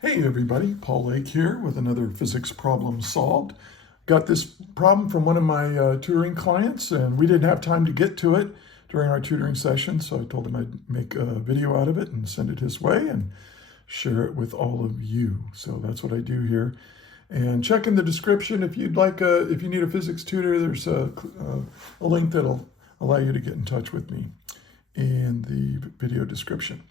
Hey everybody, Paul Lake here with another physics problem solved. Got this problem from one of my tutoring clients and we didn't have time to get to it during our tutoring session, so I told him I'd make a video out of it and send it his way and share it with all of you. So that's what I do here. And check in the description if you'd like if you need a physics tutor, there's a link that'll allow you to get in touch with me in the video description.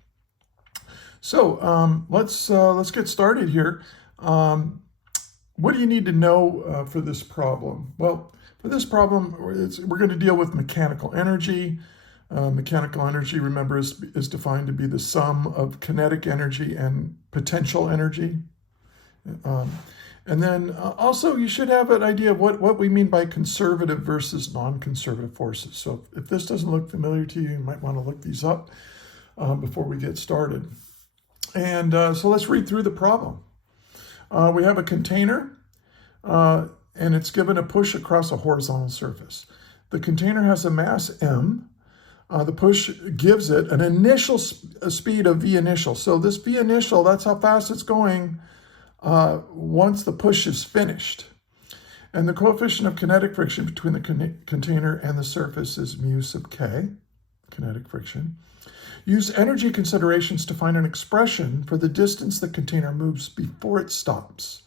So let's get started here. What do you need to know for this problem? Well, for this problem, we're going to deal with mechanical energy. Mechanical energy, remember, is defined to be the sum of kinetic energy and potential energy. And then also you should have an idea of what we mean by conservative versus non-conservative forces. So if this doesn't look familiar to you, you might want to look these up before we get started. And so let's read through the problem. We have a container, and it's given a push across a horizontal surface. The container has a mass m. The push gives it an initial speed of v initial. So this v initial, that's how fast it's going once the push is finished. And the coefficient of kinetic friction between the container and the surface is mu sub k, kinetic friction. Use energy considerations to find an expression for the distance the container moves before it stops.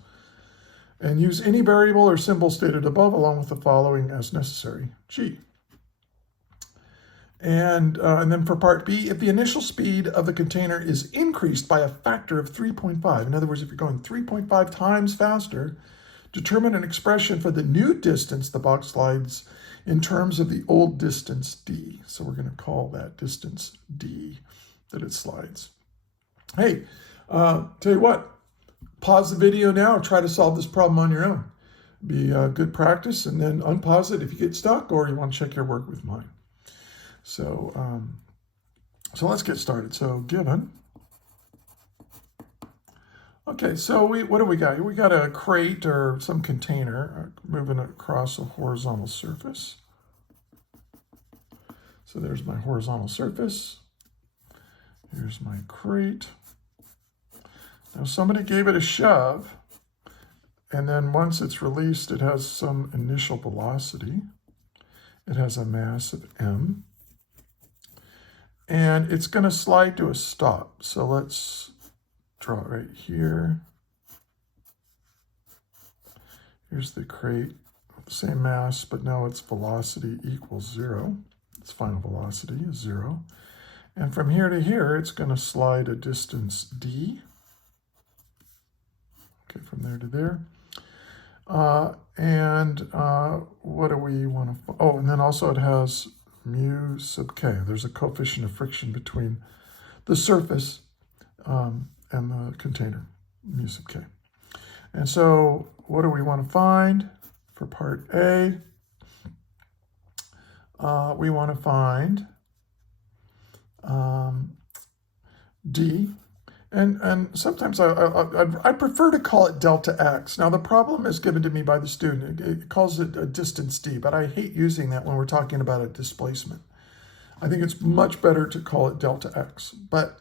And use any variable or symbol stated above along with the following as necessary. G. And then for part B, if the initial speed of the container is increased by a factor of 3.5, in other words, if you're going 3.5 times faster, determine an expression for the new distance the box slides in terms of the old distance d. So we're going to call that distance d that it slides. Hey, tell you what, pause the video now and try to solve this problem on your own. Be good practice, and then unpause it if you get stuck or you want to check your work with mine. So, so let's get started. So given. Okay, so what do we got? We got a crate or some container moving across a horizontal surface. So there's my horizontal surface. Here's my crate. Now somebody gave it a shove, and then once it's released, it has some initial velocity. It has a mass of m, and it's going to slide to a stop. So let's draw it right here. Here's the crate with the same mass, but now its velocity equals 0. Its final velocity is 0. And from here to here, it's going to slide a distance d. Okay, from there to there. What do we want to... Oh, and then also it has mu sub k. There's a coefficient of friction between the surface and the container, mu sub k. And so what do we want to find for part A? We want to find d. And sometimes I'd prefer to call it delta x. Now the problem is given to me by the student. It calls it a distance d, but I hate using that when we're talking about a displacement. I think it's much better to call it delta x, but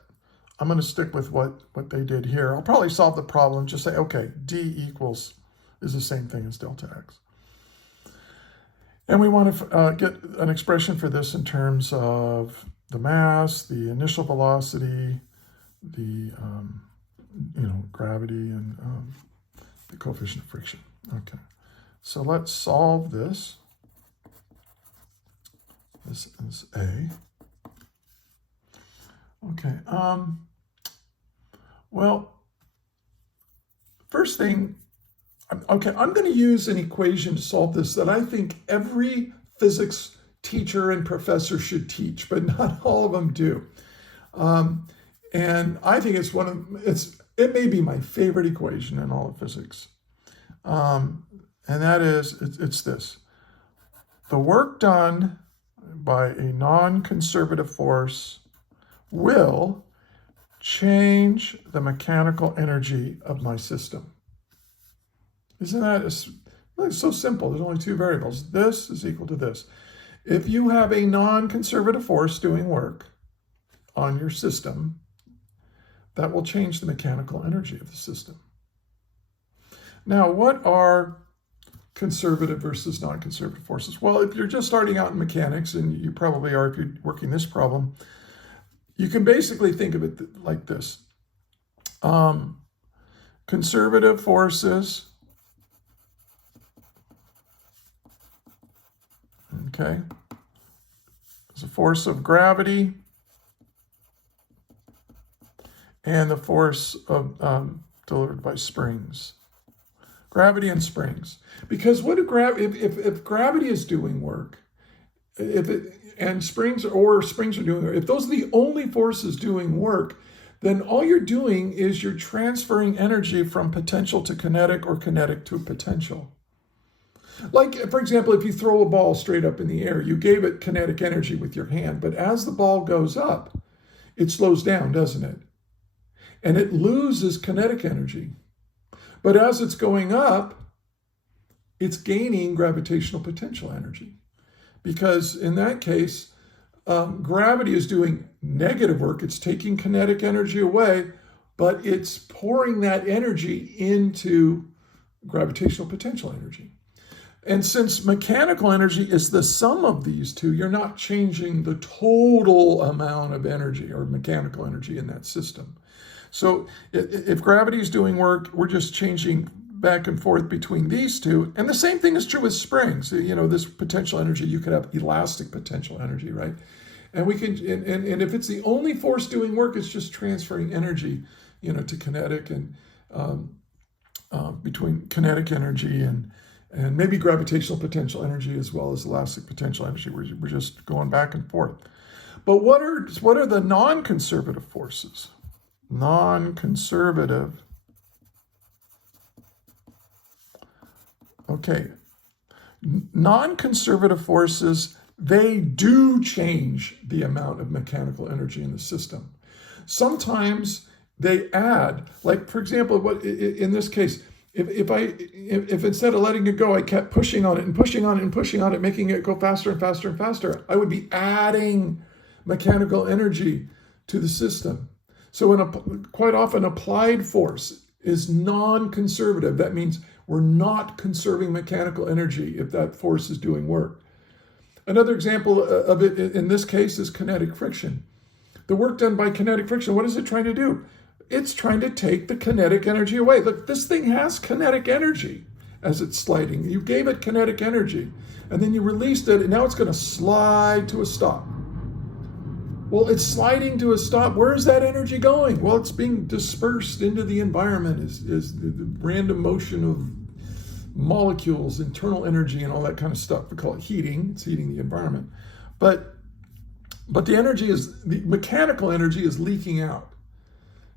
I'm going to stick with what they did here. I'll probably solve the problem, just say, okay, d is the same thing as delta x. And we want to get an expression for this in terms of the mass, the initial velocity, the gravity, and the coefficient of friction. Okay, so let's solve this. This is A. Okay, well, first thing, I'm going to use an equation to solve this that I think every physics teacher and professor should teach, but not all of them do. And I think it may be my favorite equation in all of physics. And that is, it's this. The work done by a non-conservative force will change the mechanical energy of my system. Isn't that it's so simple? There's only two variables. This is equal to this. If you have a non-conservative force doing work on your system, that will change the mechanical energy of the system. Now, what are conservative versus non-conservative forces? Well, if you're just starting out in mechanics, and you probably are if you're working this problem, you can basically think of it like this. Conservative forces, okay, is a force of gravity and the force of delivered by springs. Gravity and springs. Because what do if gravity is doing work, and springs are doing work, if those are the only forces doing work, then all you're doing is you're transferring energy from potential to kinetic or kinetic to potential. Like, for example, if you throw a ball straight up in the air, you gave it kinetic energy with your hand, but as the ball goes up, it slows down, doesn't it? And it loses kinetic energy. But as it's going up, it's gaining gravitational potential energy. Because in that case, gravity is doing negative work. It's taking kinetic energy away, but it's pouring that energy into gravitational potential energy. And since mechanical energy is the sum of these two, you're not changing the total amount of energy or mechanical energy in that system. So if gravity is doing work, we're just changing back and forth between these two. And the same thing is true with springs. You know, this potential energy, you could have elastic potential energy, right? And we can, and if it's the only force doing work, it's just transferring energy, you know, to kinetic and between kinetic energy and maybe gravitational potential energy as well as elastic potential energy. We're just going back and forth. But what are the non-conservative forces? Non-conservative. Okay. Non-conservative forces, they do change the amount of mechanical energy in the system. Sometimes they add, like for example, what in this case, if instead of letting it go, I kept pushing on it and pushing on it and pushing on it, making it go faster and faster and faster, I would be adding mechanical energy to the system. So quite often applied force is non-conservative. That means we're not conserving mechanical energy if that force is doing work. Another example of it in this case is kinetic friction. The work done by kinetic friction, what is it trying to do? It's trying to take the kinetic energy away. Look, this thing has kinetic energy as it's sliding. You gave it kinetic energy, and then you released it, and now it's going to slide to a stop. Well, it's sliding to a stop. Where is that energy going? Well, it's being dispersed into the environment is the random motion of molecules, internal energy, and all that kind of stuff. We call it heating. It's heating the environment. But the mechanical energy is leaking out.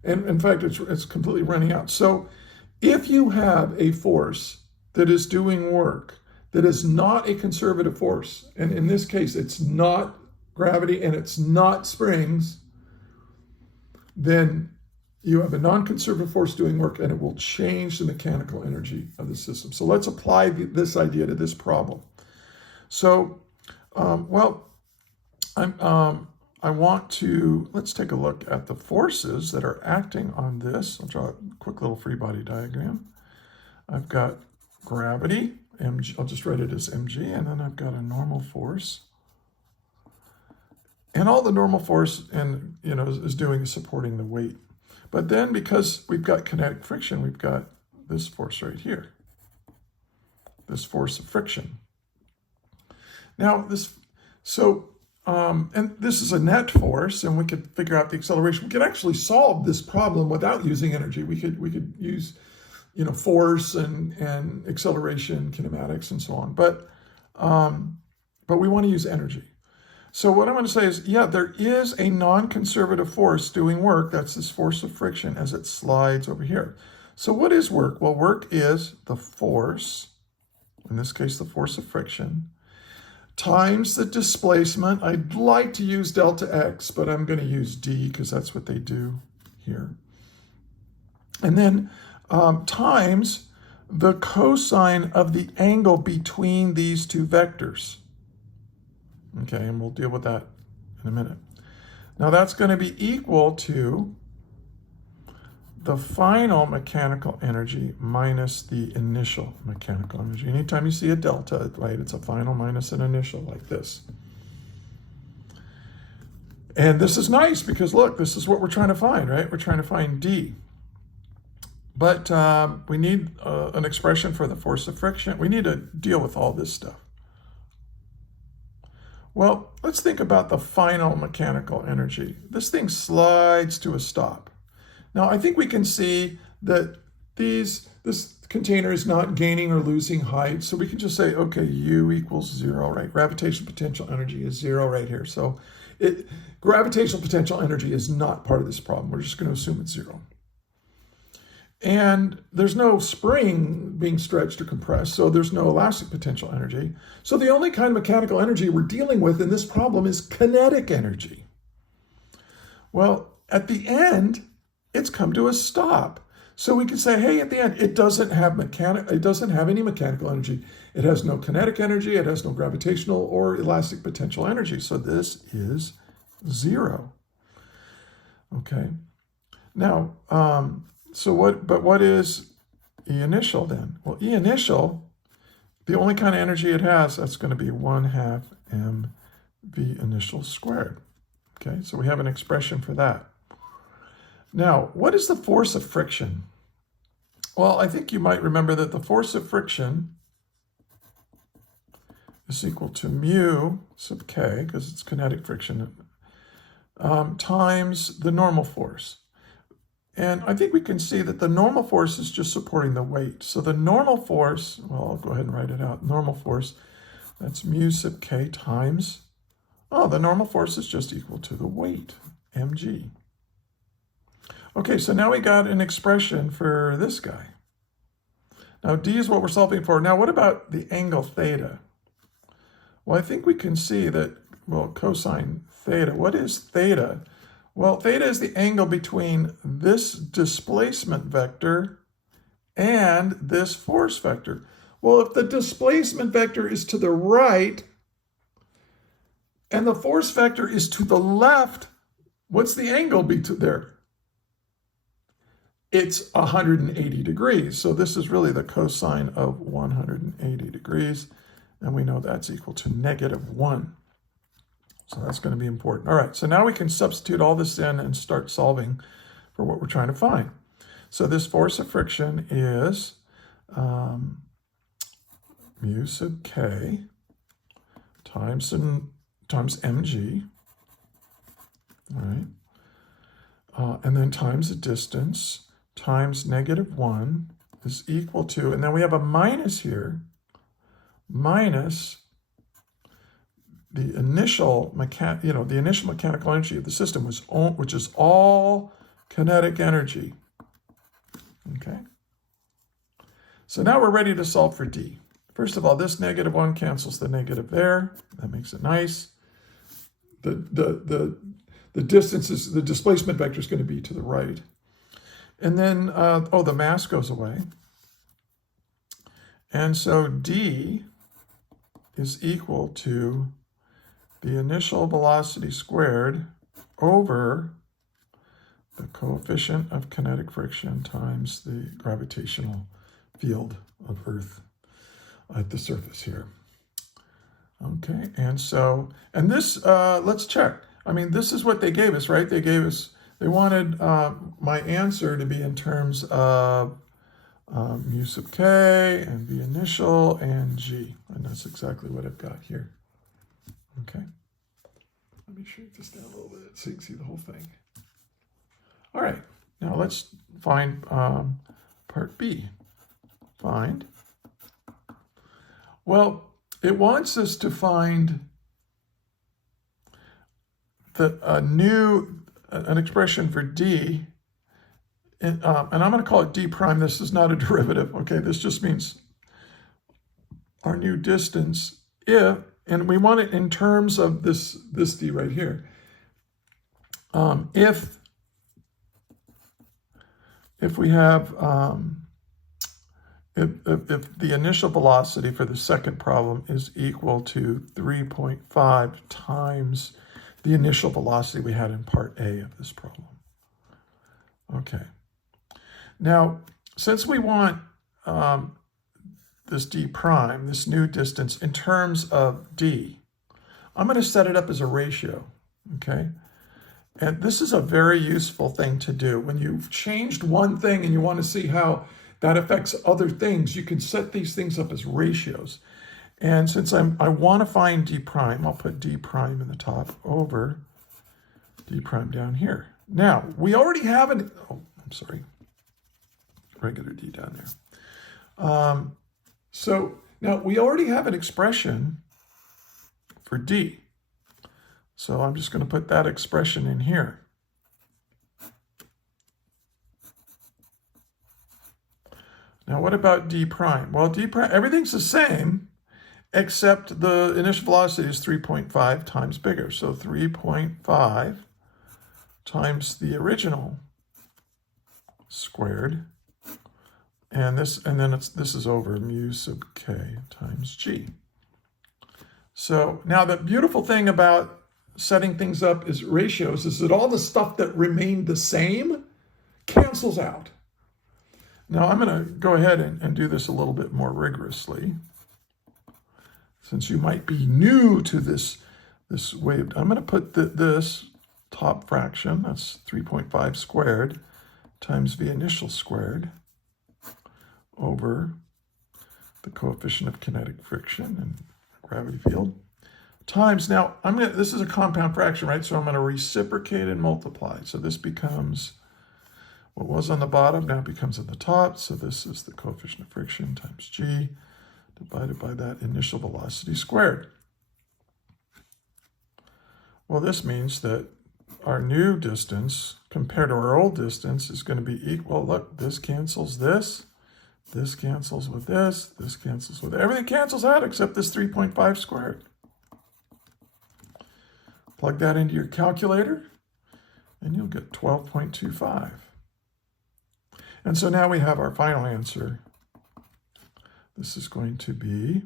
And in fact, it's completely running out. So if you have a force that is doing work that is not a conservative force, and in this case, it's not gravity and it's not springs, then you have a non-conservative force doing work and it will change the mechanical energy of the system. So let's apply this idea to this problem. So, let's take a look at the forces that are acting on this. I'll draw a quick little free body diagram. I've got gravity, mg, I'll just write it as mg, and then I've got a normal force. And all the normal force is doing is supporting the weight. But then because we've got kinetic friction, we've got this force right here, this force of friction. Now and this is a net force, and we could figure out the acceleration. We could actually solve this problem without using energy. We could use, force and acceleration, kinematics, and so on. But we want to use energy. So what I'm going to say is, yeah, there is a non-conservative force doing work. That's this force of friction as it slides over here. So what is work? Well, work is the force, in this case, the force of friction, times the displacement. I'd like to use delta x, but I'm going to use d because that's what they do here. And then times the cosine of the angle between these two vectors. Okay, and we'll deal with that in a minute. Now that's going to be equal to the final mechanical energy minus the initial mechanical energy. Anytime you see a delta, right, it's a final minus an initial like this. And this is nice because look, this is what we're trying to find, right? We're trying to find D. But we need an expression for the force of friction. We need to deal with all this stuff. Well, let's think about the final mechanical energy. This thing slides to a stop. Now, I think we can see that this container is not gaining or losing height. So we can just say, okay, U equals 0, right? Gravitational potential energy is 0 right here. So gravitational potential energy is not part of this problem. We're just going to assume it's 0. And there's no spring being stretched or compressed, so there's no elastic potential energy. So the only kind of mechanical energy we're dealing with in this problem is kinetic energy. Well, at the end, it's come to a stop. So we can say, hey, at the end, it doesn't have any mechanical energy. It has no kinetic energy, it has no gravitational or elastic potential energy. So this is 0. Okay. Now, what is E initial then? Well, E initial, the only kind of energy it has, that's going to be 1/2 mv initial squared. Okay, so we have an expression for that. Now, what is the force of friction? Well, I think you might remember that the force of friction is equal to mu sub k, because it's kinetic friction, times the normal force. And I think we can see that the normal force is just supporting the weight. So the normal force, well, I'll go ahead and write it out. Normal force, that's mu sub k times, the normal force is just equal to the weight, mg. Okay, so now we got an expression for this guy. Now d is what we're solving for. Now what about the angle theta? Well, I think we can see that, well, cosine theta. What is theta? Well, theta is the angle between this displacement vector and this force vector. Well, if the displacement vector is to the right and the force vector is to the left, what's the angle there? It's 180 degrees. So this is really the cosine of 180 degrees. And we know that's equal to -1. So that's going to be important. All right, so now we can substitute all this in and start solving for what we're trying to find. So this force of friction is mu sub k times mg, all right? And then times the distance times -1 is equal to, and then we have a minus here, minus the initial mechanical energy of the system, which is all kinetic energy. Okay. So now we're ready to solve for D. First of all, this -1 cancels the negative there. That makes it nice. The distance is, the displacement vector is going to be to the right. And then, the mass goes away. And so D is equal to the initial velocity squared over the coefficient of kinetic friction times the gravitational field of Earth at the surface here. Okay, and this, let's check. I mean, this is what they gave us, right? They wanted my answer to be in terms of mu sub k and v initial and g. And that's exactly what I've got here. Okay. Let me shrink this down a little bit so you can see the whole thing. All right. Now let's find part B. Find. Well, it wants us to find an expression for D, and I'm going to call it D prime. This is not a derivative, okay? This just means our new distance and we want it in terms of this D right here. If we have, if the initial velocity for the second problem is equal to 3.5 times the initial velocity we had in part A of this problem. Okay, Now, since we want this d prime, this new distance, in terms of d, I'm going to set it up as a ratio, okay? And this is a very useful thing to do. When you've changed one thing and you want to see how that affects other things, you can set these things up as ratios. And since I want to find d prime, I'll put d prime in the top over d prime down here. Now, we already have regular d down there. So now we already have an expression for d. So I'm just going to put that expression in here. Now what about d prime? Well, d prime, everything's the same, except the initial velocity is 3.5 times bigger. So 3.5 times the original squared. And this is over mu sub k times g. So now the beautiful thing about setting things up as ratios is that all the stuff that remained the same cancels out. Now I'm going to go ahead and do this a little bit more rigorously. Since you might be new to this way, I'm going to put this top fraction, that's 3.5 squared, times the initial squared, over the coefficient of kinetic friction and gravity field, times, now this is a compound fraction, right? So I'm going to reciprocate and multiply. So this becomes, what was on the bottom now becomes on the top. So this is the coefficient of friction times g divided by that initial velocity squared. Well, this means that our new distance compared to our old distance is going to be equal. Look, this cancels this cancels with this cancels with everything cancels out except this 3.5 squared. Plug that into your calculator and you'll get 12.25. And so now we have our final answer. This is going to be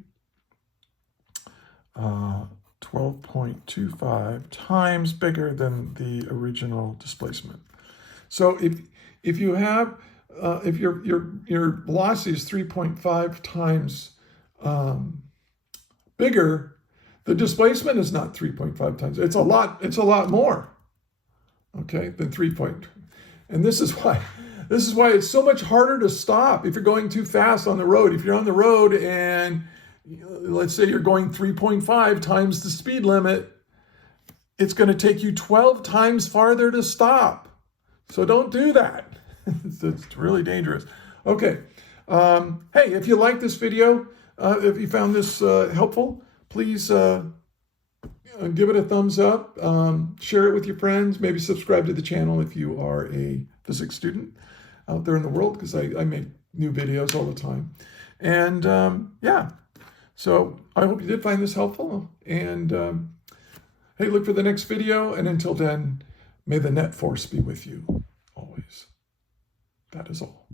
12.25 times bigger than the original displacement. So if you have if your velocity is 3.5 times bigger, the displacement is not 3.5 times. It's a lot more, okay, than 3. And this is why it's so much harder to stop if you're going too fast on the road. If you're on the road and let's say you're going 3.5 times the speed limit, it's going to take you 12 times farther to stop. So don't do that. It's really dangerous. Okay. Hey, if you like this video, if you found this helpful, please give it a thumbs up, share it with your friends, maybe subscribe to the channel if you are a physics student out there in the world, because I make new videos all the time. And yeah, so I hope you did find this helpful. And hey, look for the next video. And until then, may the net force be with you always. That is all.